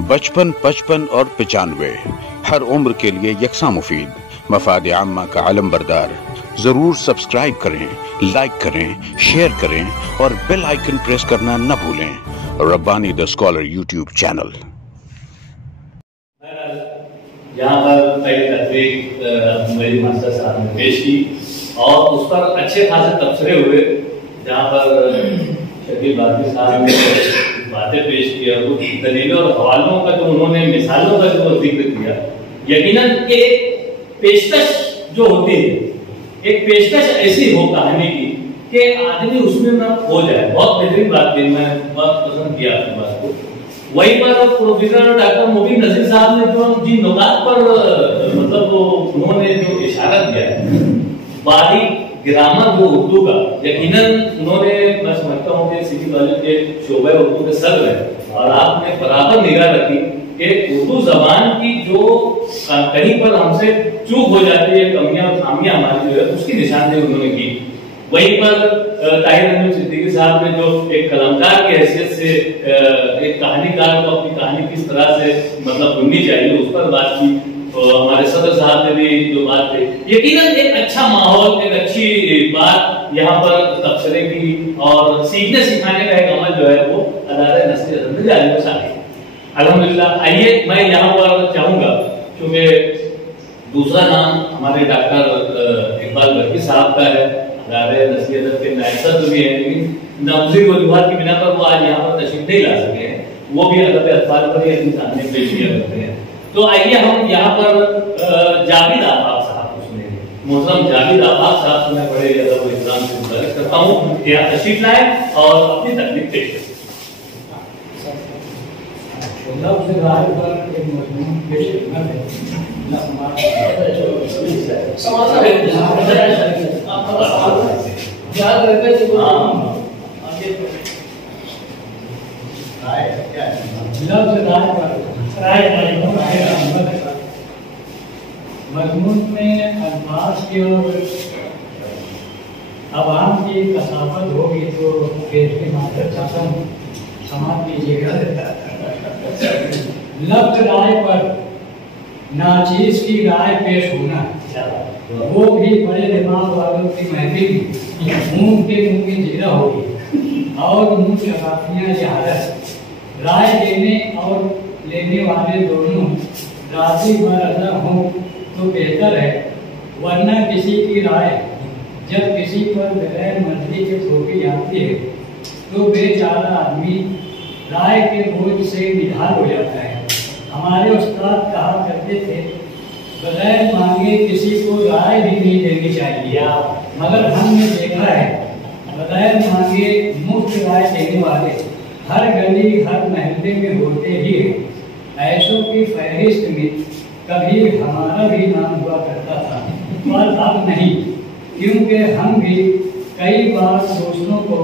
बचपन, 55 और 95 हर उम्र के लिए यकसा मुफीद, मफाद आम्मा का आलम बरदार। जरूर सब्सक्राइब करें, लाइक करें, शेयर करें और बेल आइकन प्रेस करना न भूलें। Rabbani the scholar YouTube channel. यहाँ पर कई तकरीर मेरी मास्टर साहब ने पेश की और उस पर अच्छे खासे तबसरे हुए, जहाँ पर शकील बादशाह साहब ने बातें पेश किया, कुछ दलीलों और हवालों का जो उन्होंने मिसालों का जो जिक्र किया, यकीनन एक पेशकश जो होती है, एक पेशकश ऐसी हो कहानी की कि आदमी उसमें ना खो जाए। बहुत बेहतरीन बात थी, मैं बहुत पसंद किया आपकी बात को। वहीं पर प्रोफेसर डॉक्टर मोबिन नजीर साहब ने जो जिन नुकात पर मतलब उन्होंने जो इशारा किया है, बारीक ग्रामर जो उर्दू का, यकीनन उन्होंने, मैं समझता हूँ कि सिटी कॉलेज के शोबे उर्दू के सदर हैं और आपने बराबर निगाह रखी कि उर्दू जबान की जो कहीं पर हमसे चूक हो जाती है, कमियां और खामियां हमारी जो है, उसकी निशानदेही उन्होंने की। वहीं पर ताहिर अहमद सिद्दीकी साहब ने जो एक कलमकार की हैसियत से एक कहानीकार को अपनी कहानी किस तरह से मतलब बुननी चाहिए उस पर बात की, तो हमारे सदर साहब ने भी जो बात की, यकीनन एक अच्छा माहौल, एक अच्छी बात यहाँ पर तबसरे की और सीखने सिखाने का एक अमल जो है वो अदारे नस्ल में जारी में शामिल है। अल्हम्दुलिल्लाह। आइए मैं यहाँ पर चाहूंगा, क्योंकि दूसरा नाम हमारे डॉक्टर इकबाल बर्की साहब का है, अदारे नस्ल के नायब सदर भी है, लेकिन नामुज़ीर वजूहात की बिना पर वो आज यहाँ पर तशरीफ नहीं ला सके हैं। वो भी अदब अतफाल पर ही अपनी सामने पेश किया करते हैं। तो आइए हम यहाँ पर जावेद आफाक साहब को सुनेंगे। मोहतरम जावेद आफाक साहब से मैं बड़े अदब और इकराम से गुजारिश करता हूँ कि आप तशरीफ लाएं और अपनी तकलीफ पेश करें। मजमून में अल्फाज की और अवाम की कसाफत होगी तो पेश मात्र चाहता हूँ, समाप्त कीजिएगा। लफ्ज राय पर नाचीज की राय पेश होना, वो भी बड़े दिमाग वालों की महफिल मुंह के मुंह की जीरा होगी और मुंह शफाफियाँ जहारत। राय देने और लेने वाले दोनों राजी बरजा हों तो बेहतर है, वरना किसी की राय जब किसी पर बगैर मर्जी के थोपी जाती है तो बेचारा आदमी राय के बोझ से निढाल हो जाता है। हमारे उस्ताद कहा करते थे, बगैर मांगे किसी को राय भी नहीं देनी चाहिए, मगर हमने देखा है बगैर मांगे मुफ्त राय देने वाले हर गली हर महल्ले में होते ही हैं। ऐसों की फहरिस्त में कभी हमारा भी नाम हुआ करता था, पर अब नहीं, क्योंकि हम भी कई बार दोस्तों को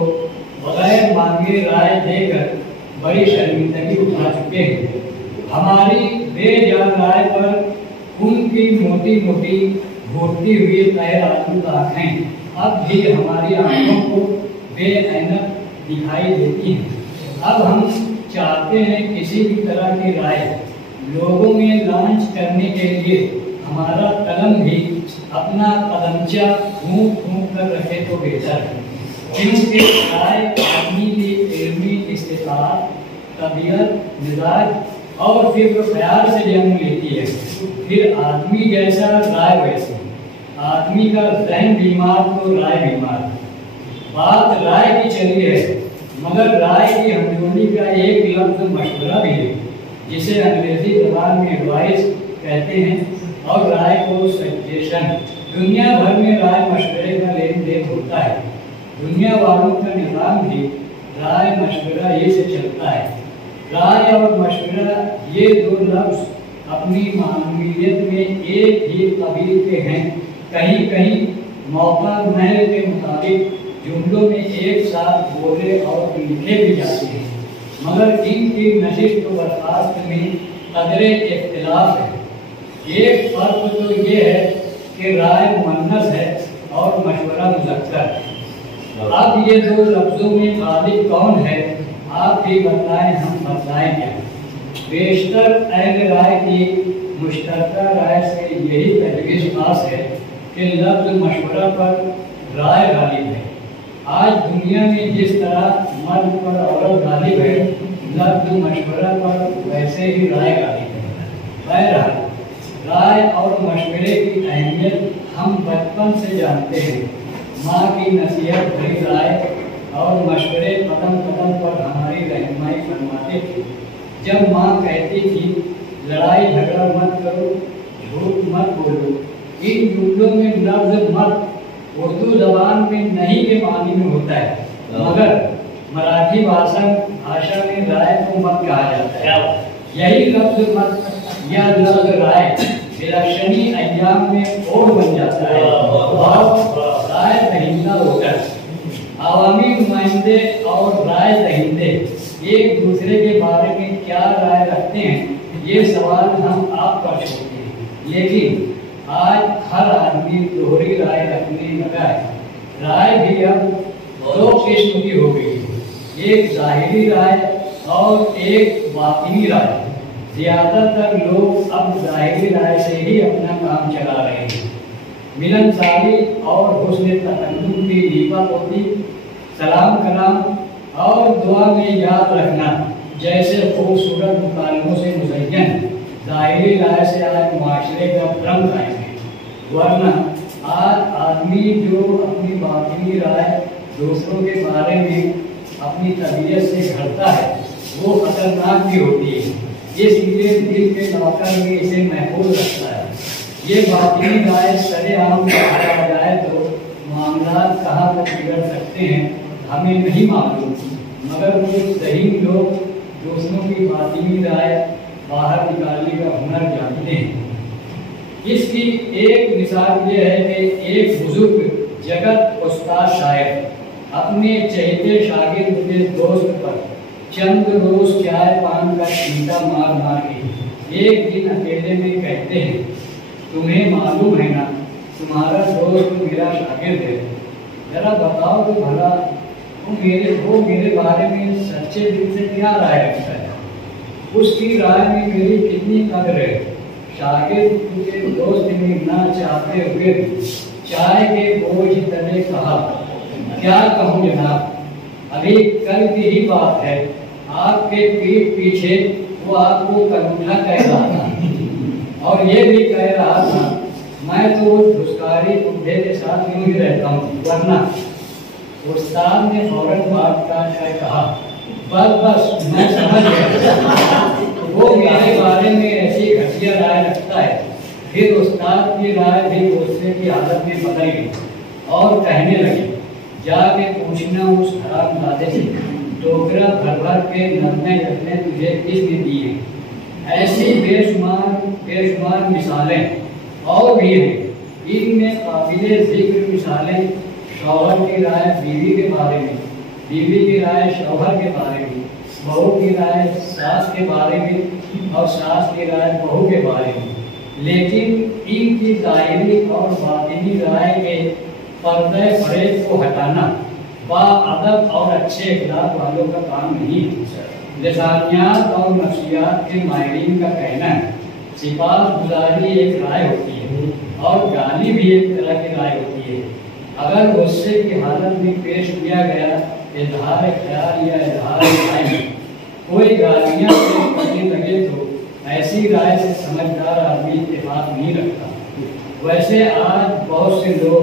बगैर मांगे राय देकर बड़ी शर्मिंदगी उठा चुके हैं। हमारी बेजान राय पर उनकी मोटी मोटी घूरती हुई तैराक आँखें अब भी हमारी आंखों को बेऐनक दिखाई देती हैं। अब हम चाहते हैं किसी भी तरह की राय लोगों में लॉन्च करने के लिए हमारा कलम भी अपना कदमचा फूंक फूंक कर रखे तो बेहतर है, क्योंकि राय आदमी की इल्मी इस्तिताअत, तबीयत, मिजाज और फिर ख्याल से जन्म लेती है। फिर आदमी जैसा राय वैसे, आदमी का ज़हन बीमार तो राय बीमार। बात राय की चली है, मगर राय की हमजोली का एक लफ्ज मशवरा भी है, जिसे अंग्रेजी जबान में एडवाइस कहते हैं और राय को सजेशन। दुनिया भर में राय मशवरे का लेन देन होता है। दुनिया वालों का निज़ाम भी राय मशवरा ये से चलता है। राय और मशवरा ये दो लफ्ज अपनी मानवीयत में एक ही कबील के हैं। कहीं कहीं मौका महल के मुताबिक जुमलों में एक साथ बोले और लिखे भी जाते हैं, मगर इनकी नशिस्त व बर्खास्त में कदरे इख्तिलाफ है। एक फर्क तो ये है कि राय मुअन्नस है और मशवरा मुज़क्कर है। अब ये दो लफ्जों में गालिब कौन है, आप भी बताएं, हम बताएं क्या? बेशतर अहल राय की मुश्तरका राय से यही तजवीज़ है कि लफ्ज़ मशवरा पर राय गालिब है। आज दुनिया में जिस तरह मर्द पर औरत गालिब है, लफ्ज़ मशवरा पर वैसे ही राय गालिब है। बहरहाल राय और मशवरे की अहमियत हम बचपन से जानते हैं। माँ की नसीहत भरी राय और मशवरे कदम कदम पर हमारी रहनुमाई फरमाते थे। जब माँ कहती थी लड़ाई झगड़ा मत करो, झूठ मत बोलो, इन जुमलों में लफ्ज़ मत उर्दू ज़बान में नहीं के मानी में होता है, मगर मराठी भाषा में राय को मत कहा जाता है। यही लफ्ज़ मत या लफ्ज़ राय विलक्षणी अय्याम में ओढ़ बन जाता है और राय दहिंदा होता है। आवामी नुमाइंदे और राय दहिंदे एक दूसरे के बारे में क्या राय रखते हैं, ये सवाल हम आप पर छोड़ते हैं। लेकिन आज हर आदमी दोहरी राय रखने लगा है। राय भी अब दो किस्म की हो गई है, एक ज़ाहिरी राय और एक बातिनी राय। ज़्यादातर लोग अब ज़ाहिरी राय से ही अपना काम चला रहे हैं। मिलनसारी और हुस्न तकल्लुम की नीमत होती, सलाम कलाम और दुआ में याद रखना जैसे खूबसूरत मुकालमों से मुज़य्यन ज़ाहिरी राय से आज मुआशरे का भ्रम कायम है। वरना आज आदमी जो अपनी बातिनी राय दूसरों के बारे में अपनी तबीयत से घड़ता है, वो खतरनाक भी होती है, इसलिए दिल के लॉकर में इसे महफूज रखता है। ये बातिनी राय सरेआम कहा जाए तो मामला कहाँ तक बिगड़ सकते हैं हमें नहीं मालूम, मगर कुछ सही लोग दूसरों की बातिनी राय बाहर निकालने का हुनर जानते हैं। इसकी एक मिसाल ये है कि एक बुजुर्ग जगत उस्ताद शायर अपने चहेते शागिर्द के दोस्त पर चंद रोज चाय पान का छींटा मार मार के एक दिन अकेले में कहते हैं, तुम्हें मालूम है ना तुम्हारा दोस्त मेरा शागिर्द है, जरा बताओ तो भला वो मेरे बारे में सच्चे दिल से क्या राय रखता है, उसकी राय में मेरी कितनी कदर है। शागिर्द के दोस्त ने ना चाहते हुए चाय के बोझ तले कहा, क्या कहूँ जनाब, अभी कल की ही बात है, आपके पीठ पीछे वो आपको करूठा कह रहा था और ये भी कह रहा था मैं तो धुसकारी बुढ़े के साथ यूं ही रहता हूँ, वरना उस्ताद ने फौरन बात काट कर कहा, बस मैं समझ गया, वो मेरे बारे में ऐसी घटिया राय रखता है। फिर उस्ताद की राय भी गुस्से की हालत में बदल गई और कहने लगी, जाके पूछना उस हरामजादे से टोकरा भर भर के नगमे रखने तुझे किसने दिए। ऐसी बेशुमार मिसालें और भी हैं। इनमें काबिले जिक्र मिसालें शौहर की राय बीवी के बारे में, बीवी की राय शौहर के बारे में, बहू की राय सास के बारे में और सास की राय बहू के बारे में। लेकिन इनकी ज़ाहिरी और बातिनी राय के पर्दे फरेब को हटाना बाअदब और अच्छे इखलाक वालों का काम नहीं है। लिसानियात और नफ्सियात के माहिरीन का कहना है, सिफात गुजारी एक राय होती है और गाली भी एक तरह की राय होती है। अगर गुस्से की हालत में पेश किया गया इजहार ख्याल या इजहार राय में कोई गालियाँ पेश करने लगे तो ऐसी राय से समझदार आदमी इत्तेफाक नहीं रखता। वैसे आज बहुत से लोग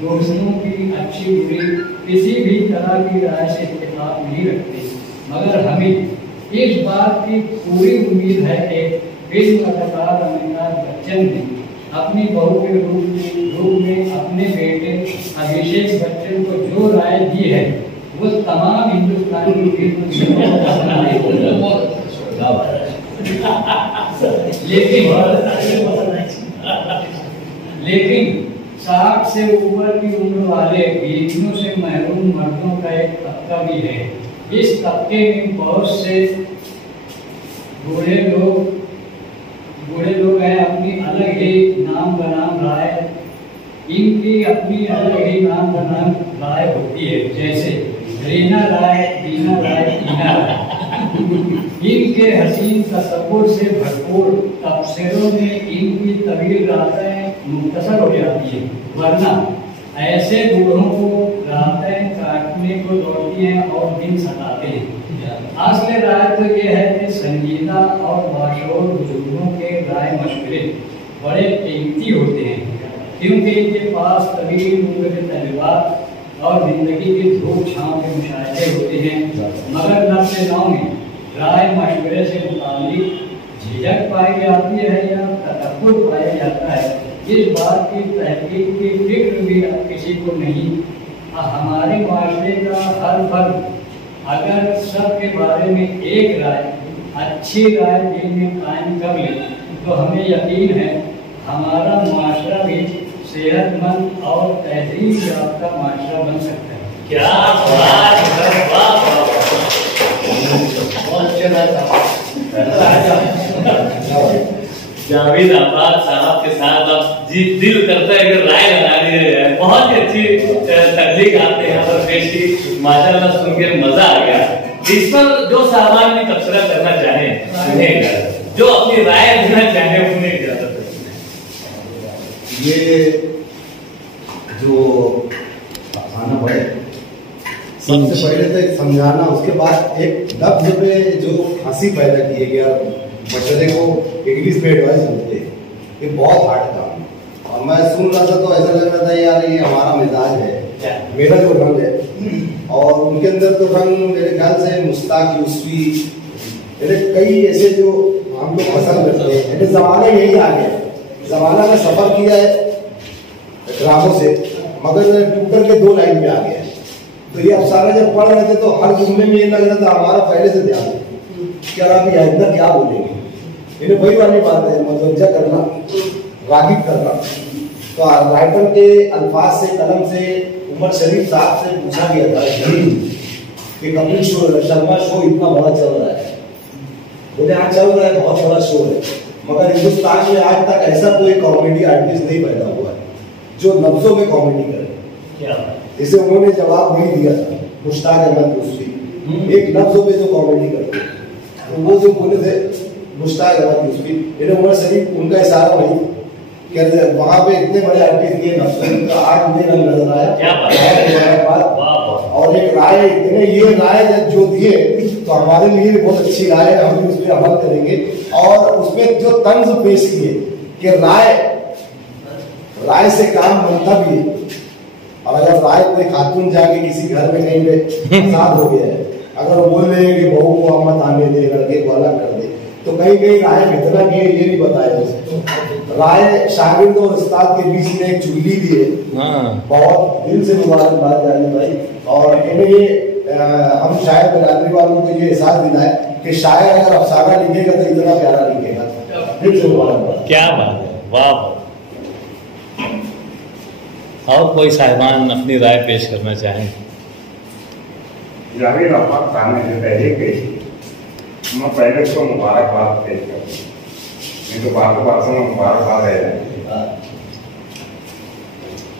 दूसरों की अच्छी बुरी किसी भी तरह की राय से इत्तेफाक नहीं रखते, मगर हमें इस बात की पूरी उम्मीद है कि फिल्म अदाकार अमिताभ बच्चन ने अपनी बहू के रूप में अपने बेटे अभिषेक बच्चन को जो राय दी है वो तमाम हिंदुस्तानी फिल्म लेकिन 60 से ऊपर की उम्र वाले बीवियों से महरूम मर्दों का एक तबका भी है। इस तबके में बहुत से बूढ़े लोग हैं, अपनी अलग ही नाम बनाम राय, इनकी अपनी अलग ही नाम बनाम राय होती है, जैसे रीना राय, दीना राय, टीना राय। इनके हसीन तस्वुर से भरपूर तबसरों में इनकी तवील रातें मुख्तसर हो जाती हैं, वरना ऐसे बूढ़ों को रातें काटने को दौड़ती हैं और दिन सताते हैं। असली राय तो ये है कि संजीदा और बाशऊर बुजुर्गों के राय मशवरे बड़े कीमती होते हैं, क्योंकि इनके पास तवील उम्र के तजुर्बात और जिंदगी की धूप छाँव के मुशाहिदे होते हैं। मगर नफ्स-ए-नौ में राय मशवरे से मुताल्लिक झिझक पाई जाती है या तकब्बुर पाया जाता है, इस बात की तहकीक की फिक्र भी अब किसी को नहीं। हमारे माशरे का हर फर्द अगर सबके बारे में एक राय, अच्छी राय दिल में कायम कर ले तो हमें यकीन है हमारा माशरा भी सेहतमंद और तहजीब याफ्ता माशरा बन सकता है। क्या बात है, वाह वाह बहुत जावेद आबाद साहब के साथ अब जी दिल करता है कि राय लगा दी जाए। बहुत ही अच्छी तकलीफ आपने यहाँ पर पेश की, माशाल्लाह सुन के मजा आ गया। इस पर जो साहबान भी तबसरा करना चाहे उन्हें, जो अपनी राय देना चाहे उन्हें इजाजत है। ये जो खाना पड़े सबसे पहले तो समझाना, उसके बाद एक लफ्ज पे जो हंसी पैदा किए गया बच्चे को इंग्लिश में एडवाइस होते हैं, ये बहुत हार्ड काम है। और मैं सुन रहा था तो ऐसा लग रहा था यार ये हमारा मिजाज है, मेरा जो रंग है, और उनके अंदर तो रंग मेरे ख्याल से मुश्ताक यूसुफी, कई ऐसे जो हम लोग पसंद करते हैं। जमाना यही आ गया, जमाना में सफर किया है ड्रामों से, मगर टूटर के दो लाइन में आ गया। तो ये अफसाना जब पढ़ रहे थे तो हर जुम्मे में ये लग रहा था हमारा पहले से ध्यान क्या अभी आइंदा क्या बोलेंगे। इन्हें वही वाली बात है, मतवज्जा करना, रागिब करना। तो राइटर के अल्फाज से, कलम से उमर शरीफ साहब से पूछा गया था कि कपिल शर्मा शो इतना बड़ा चल रहा है, बोले हाँ चल रहा है, बहुत बड़ा शो है, मगर हिंदुस्तान में आज तक ऐसा कोई कॉमेडी आर्टिस्ट नहीं पैदा हुआ है जो लफ्जों में कॉमेडी करे। इसे उन्होंने जवाब नहीं दिया था मुश्ताक अहमद यूसुफी, एक लफ्जों में जो कॉमेडी करते हैं, तो वो जो बोले थे मुश्ताक अहमद यूसुफी, इन्हें उमर शरीफ उनका इशारा नहीं कहते वहां पे इतने बड़े आर्टिस्ट ये लफ्ज का आज मुझे रंग नजर आया। और एक राय, इतने ये राय जो दिए तो हमारे लिए बहुत अच्छी राय है, हम भी उस पर अमल करेंगे। और उसमें जो तंज पेश किए कि राय से काम बनता भी है, और अगर राय कोई खातून जाके किसी घर में कहीं पे साथ हो गया है, अगर वो बोल रहे हैं कि बहू को अम्मत आने दे, लड़के को अलग कर दे, तो कहीं कहीं राय कितना की है ये नहीं बताया। राय शागिर्द और उस्ताद के बीच में एक चुगली भी है। बहुत दिल से मुबारकबाद जाने भाई, और इन्हें ये हम शायर बिरादरी वालों को ये एहसास दिलाए कि शायर अगर अफसाना लिखेगा तो इतना प्यारा लिखेगा। दिल से मुबारकबाद। क्या बात है, वाह। और कोई साहिबान अपनी राय पेश करना चाहें? जावेद आबाद खाने से पहले पेश, मैं पहले तो मुबारकबाद पेश करूँ, नहीं तो बातों बातों में मुबारकबाद है।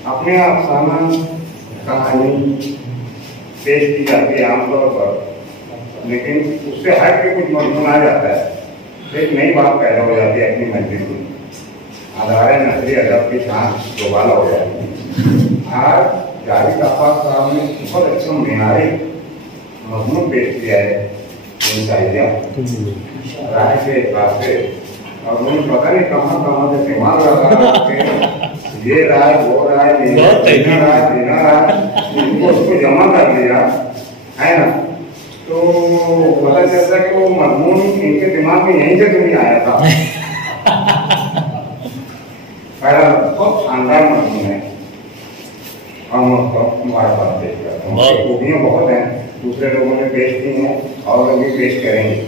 अपने अफसाना कहानी पेश की जाती है आमतौर पर, लेकिन उससे हट के कुछ मजमून आ जाता है, एक नई बात पैदा हो जाती है अपनी मंजिल में, आधार नसरी अदब की शान दोबारा हो जाती है। आज जावेद आबाद साहब ने बहुत अच्छा मेयारी मजमून पेश किया है राय के पास से, और उन्होंने पता नहीं कहाँ से दिमाग लगा ये राय वो राय देना राय उसको जमा कर लिया है ना, तो पता चलता कि वो मजमून इनके दिमाग में यहीं से तो नहीं आया था। बहुत शानदार मजमून है, हम हमारे पास पेश करते हैं। खूबियाँ बहुत हैं, दूसरे लोगों ने पेश की हैं और लोग भी पेश करेंगे।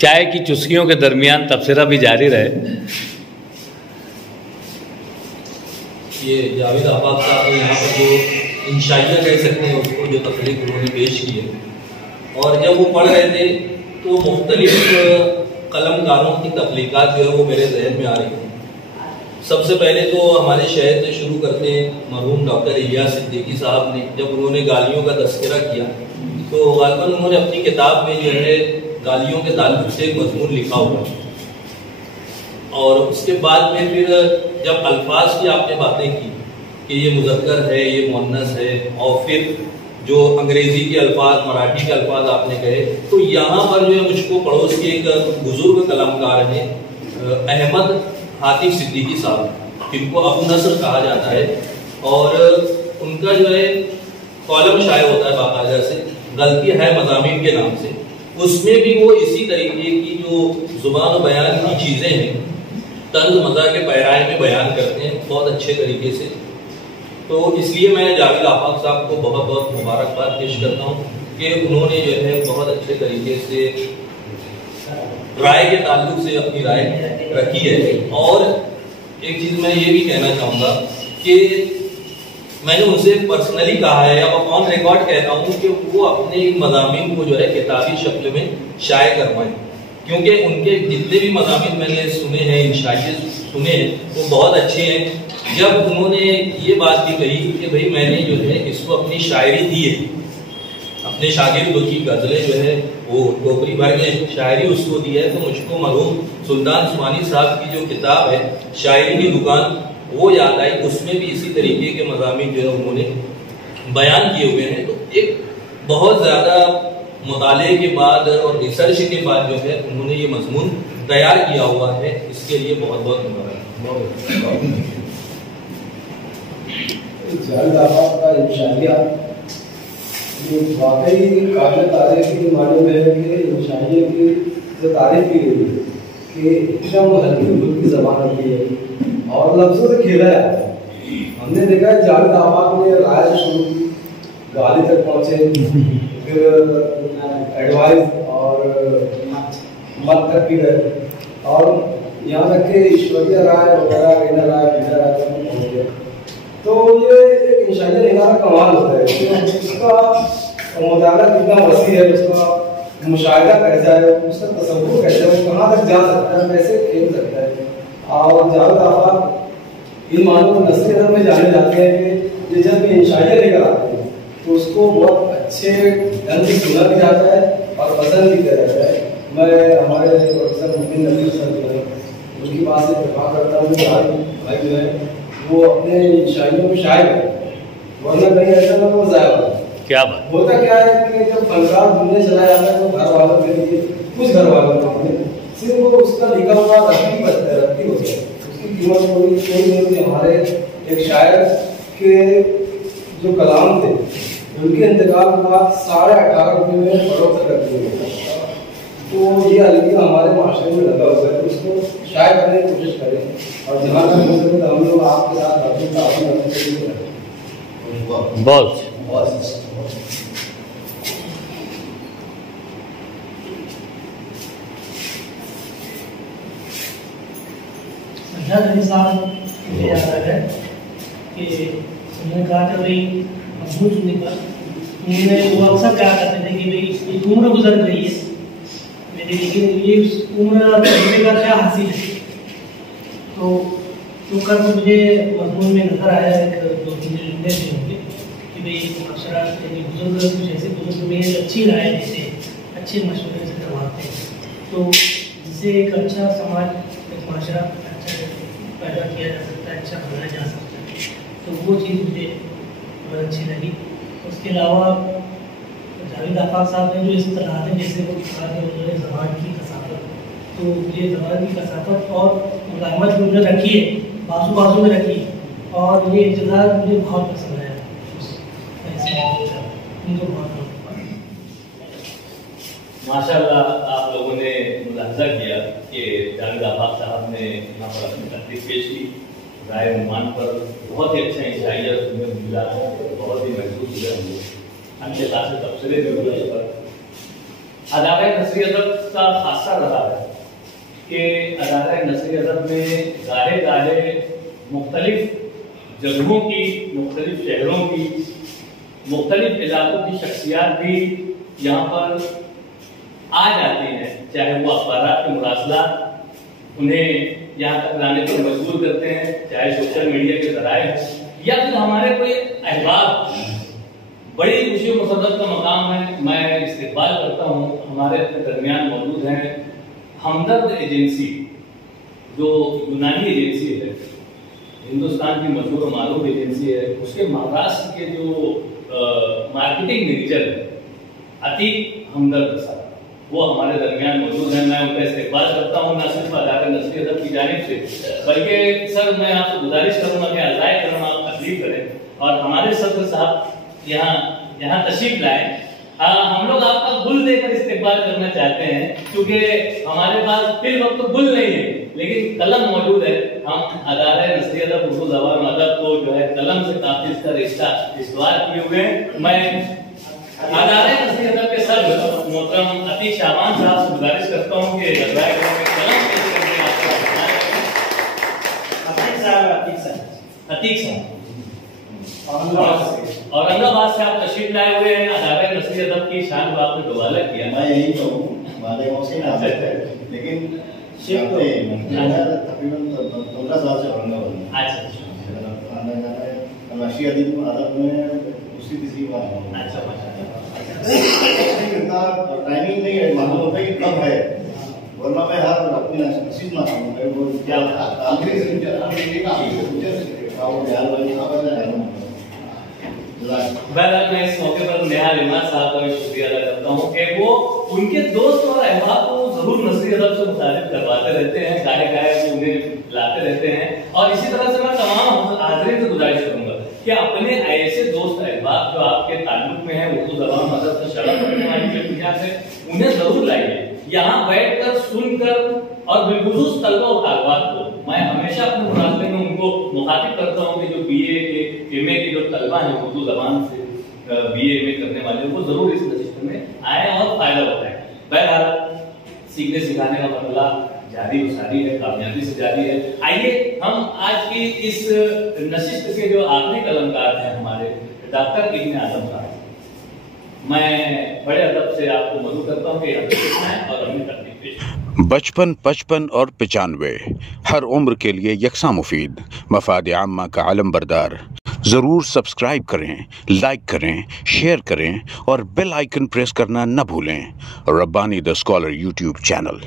चाय की चुस्कियों के दरमियान तबसरा भी जारी रहे। ये जावेद आबाद साहब ने यहाँ पर जो इंशाइया कह सकते हैं उसको जो तकलीफ उन्होंने पेश की है, और जब वो पढ़ रहे थे तो मुख्तलिफ कलमकारों की तख्लीकात जो है वो मेरे जहन में आ रही थी। सबसे पहले तो हमारे शहर से शुरू करते हैं। मरहूम डॉक्टर इलियास सिद्दीकी साहब ने जब उन्होंने गालियों का तस्करा किया तो गालिबन उन्होंने अपनी किताब में जो है गालियों के ताल्लुक से एक मजमून लिखा हुआ है। और उसके बाद में फिर जब अल्फाज की आपने बातें की कि ये मुज़क्कर है, ये मुअन्नस है, और फिर जो अंग्रेजी के अल्फाज, मराठी के अल्फाज आपने कहे, तो यहाँ पर जो है मुझको पड़ोस के एक बुजुर्ग कलामकार हैं अहमद हातिफ सिद्दीकी साहब, जिनको अबू नस्र कहा जाता है, और उनका जो है कॉलम शाये होता है बाकायदा से, गलती है मज़ामीन के नाम से। उसमें भी वो इसी तरीके की जो जुबान और बयान की चीज़ें हैं तंज मज़ा के पैराए में बयान करते हैं बहुत अच्छे तरीके से। तो इसलिए मैं जावेद आफाक साहब को बहुत बहुत मुबारकबाद पेश करता हूँ कि उन्होंने जो है बहुत अच्छे तरीके से राय के ताल्लुक से अपनी राय रखी है। और एक चीज़ मैं ये भी कहना चाहूँगा कि मैंने उनसे पर्सनली कहा है, अब ऑन रिकॉर्ड कहता हूँ कि वो अपने मज़ामीन को जो है किताबी शक्ल में शाये करवाएं, क्योंकि उनके जितने भी मज़ामीन मैंने सुने हैं, इंशाइए सुने हैं, वो बहुत अच्छे हैं। जब उन्होंने ये बात भी कही कि भाई मैंने जो है इसको अपनी शायरी दी है, अपने शागिर्दों की गज़लें जो है वो टोकरी भर के शायरी उसको दी है, तो मुझको मरहूम सुल्तान उस्मानी साहब की जो किताब है शायरी की दुकान वो याद आई। उसमें भी इसी तरीके के मज़ामीन जो है उन्होंने बयान किए हुए हैं। तो एक बहुत ज़्यादा मुताले के बाद और रिसर्च के बाद जो है उन्होंने ये मजमून तैयार किया हुआ है, इसके लिए बहुत बहुत मुबारक। जावेद आफाक का इंशाइया ये वाकई काबिल तारीफ की मालूम है कि इंशाइये की जो तारीफ की गई है कि एकदम हल्की फुल्की ज़बान होती है और लफ्ज़ों से खेला जाता है। हमने देखा है जावेद आफाक ने राय शुरू गाली तक पहुँचे, फिर एडवाइस और मत तक भी गए, और यहाँ तक कि ईश्वरीय राय वगैरह इनर राय तक पहुँच गया। तो ये एक इंशाइया लिखना का कमाल होता है, उसका मुताला कितना वसी है, उसका मुशाहिदा कैसा है, उसका तसव्वुर कैसा है, वो कहाँ तक जा सकता है, कैसे खेल सकता है। और जावेद आफाक इन मानों को नस्ल नज़र में जाने जाते हैं कि ये जब भी इंशाइया लेकर आते हैं तो उसको बहुत अच्छे ढंग से सुना भी जाता है और पसंद भी किया जाता है। मैं हमारे प्रोफेसर मुबीन नज़ीर सर जो है उनकी बात से इत्तेफाक करता हूँ कि भाई जो है वो अपने शायरियों को शायर है, वरना कहीं ऐसा ना वो ज़ाया क्या बात होता क्या है कि जब फनकार घूमने चला जाता है तो घर वालों के लिए कुछ घर वालों के सिर्फ वो उसका लिखा हुआ रखती होता है, उसकी कीमत कोई नहीं होती। हमारे एक शायर के जो कलाम थे उनके इंतकाल के बाद 18.5 रुपये में फरोख्त कर दिए, तो ये अलगिया हमारे माशरे में लगा हुआ है, तो उसको शायर करने की कोशिश करें और जहाँ तक हो सके हम लोग आपके साथ अपनी तारीफ करने के लिए बहुत मुझे याद आ गया कि उन्होंने कहा था भाई मजबूत सुनने का, उन्होंने वो अक्सर कहा करते थे कि भाई एक उम्र गुजर गई है मेरी, लेकिन ये उम्र करने का क्या हासिल है। तो कल मुझे मजमून में नजर आया एक 2-3 जुमले से होंगे कि भाई अक्षरा यानी बुजुर्ग कुछ ऐसे बुजुर्ग में अच्छी राय देते हैं, अच्छे मशवरे से करवाते हैं, तो जिससे एक अच्छा समाज, एक माशरा अच्छा पैदा किया जा सकता है, अच्छा बनाया जा सकता है। तो वो चीज़ मुझे बहुत अच्छी लगी। उसके अलावा जावेद आफाक साहब ने जो इस तरह है, जैसे वो कहा कि उन्होंने ज़बान की कसाफत, तो ये ज़बान की कसाफत और मुलायमत जो उन्होंने रखी है, बाजू बाजू में रखी, और ये इज़्ज़त मुझे बहुत पसंद आया। उनको बहुत माशाल्लाह आप लोगों ने मुलाहजा किया कि जावेद आफाक साहब ने यहाँ पर अपनी तकलीफ पेश की, राय उन्मान पर बहुत ही अच्छा इंशाइया तुम्हें मिला, बहुत ही महसूस हुआ, हम अच्छे खासे तबसरे भी हुए इस पर। अदारा नसरी अदब का खासा रहा है कि अदारा नसरी अदब में गाहे गाहे मुख्तलिफ जगहों की, मुख्तलिफ शहरों की, मुख्तलिफ इलाकों की शख्सियात भी यहाँ पर आ जाती हैं, चाहे वो अखबारात के मुरासलात उन्हें यहाँ तक लाने पर मजबूर करते हैं, चाहे सोशल मीडिया के जराए या फिर हमारे कोई अहबाब। बड़ी खुशी मुसद्दत का मकाम है, मैं इस्तेकबाल करता हूँ। हमारे दरमियान मौजूद हैं हमदर्द एजेंसी, जो यूनानी एजेंसी है, हिंदुस्तान की मशहूर और मालूम एजेंसी है, उसके महाराष्ट्र के जो मार्केटिंग मैनेजर है अतीक हमदर्द साहब, वो हमारे दरमियान मौजूद हैं। मैं उनका इस्तेकबाल करता हूँ, न सिर्फ अदाकार नसरी अदब की जानिब से, बल्कि सर मैं आपसे गुजारिश करूंगा कि अज़ाए करम आप तकलीफ करें और हमारे सदर साहब यहाँ तशरीफ लाए। हम लोग आपका गुल देकर इस्तेकबाल करना चाहते हैं, क्योंकि हमारे पास फिर वक्त तो गुल नहीं है लेकिन कलम मौजूद है। हम अदारे नसरी अदब उर्दू ज़बान अदब को जो है कलम से काफी इसका रिश्ता इस्तवार किए हुए हैं। मैं अदारे नसरी अदब के सर मोहतरम अतीक शाबान साहब से गुजारिश करता हूँ कि अज़ाए करम में कलम पेश करके अतीक साहब औरंगाबाद से आप तशरीफ लाए हुए हैं। अदारे नसरी अदब की शान को आपने दोबारा किया। मैं यही तो हूँ, वालेकुम सलाम, लेकिन तकरीबन 15 साल से औरंगाबाद में। अच्छा, नशरी अदब में दूसरी तीसरी बार। अच्छा, टाइमिंग नहीं है, मालूम होता है कि कब है, वरना मैं हर अपनी नसीब ना हूँ वो क्या मैं इस मौके पर नेहा लिमाज साहब का भी शुक्रिया अदा करता हूँ कि वो उनके दोस्त और अहबाब को जरूर नसरी अदब से मुतारिफ करवाते रहते हैं, गाए वो उन्हें लाते रहते हैं। और इसी तरह से मैं तमाम हाज़रीन से गुजारिश करूंगा कि अपने ऐसे दोस्त अहबाब जो आपके ताल्लुक में है उर्दू ज़बान अदब से शरफ रखने वाली जो दुनिया से, उन्हें जरूर लाइए यहाँ बैठकर सुनकर। और बिलखुसूस तलबा और तालिबात को मैं हमेशा अपने मुनाज़रे में उनको मुखातिब करता हूँ कि जो BA के MA के जो तलबा हैं उर्दू ज़बान से BA MA करने वाले, वो जरूर इस नशिस्त में आए और फायदा उठाएं। बहरहाल सीखने सिखाने का मसला जारी सारी है, कामयाबी से जारी है। आइए हम आज की इस नशिस्त के जो आखिरी कलमकार हैं हमारे डॉक्टर इब्न आजम साहब, मैं बड़े अदब से आपको मदद करता हूँ कि और अपनी तकलीफ पेश। बचपन, 55 और 95 हर उम्र के लिए यकसा मुफीद, मफाद आम्मा का आलम बरदार। ज़रूर सब्सक्राइब करें, लाइक करें, शेयर करें और बेल आइकन प्रेस करना न भूलें। Rabbani the scholar YouTube channel.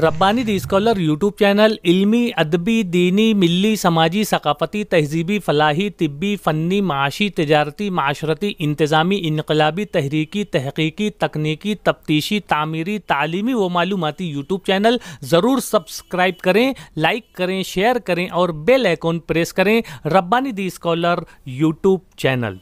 Rabbani the scholar YouTube channel इल्मी, अदबी, दीनी, मिली, समाजी, सकाफती, तहजीबी, फलाही, तिब्बी, फ़न्नी, माशी, तिजारती, माशरती, इंतज़ामी, इनकलाबी, तहरीकी, तहकीकी, तकनीकी, तफ्तीशी, तामीरी, तालीमी व मालूमाती यूट्यूब चैनल। ज़रूर सब्सक्राइब करें, लाइक करें, शेयर करें और बेल आइकन प्रेस करें। Rabbani the scholar YouTube channel.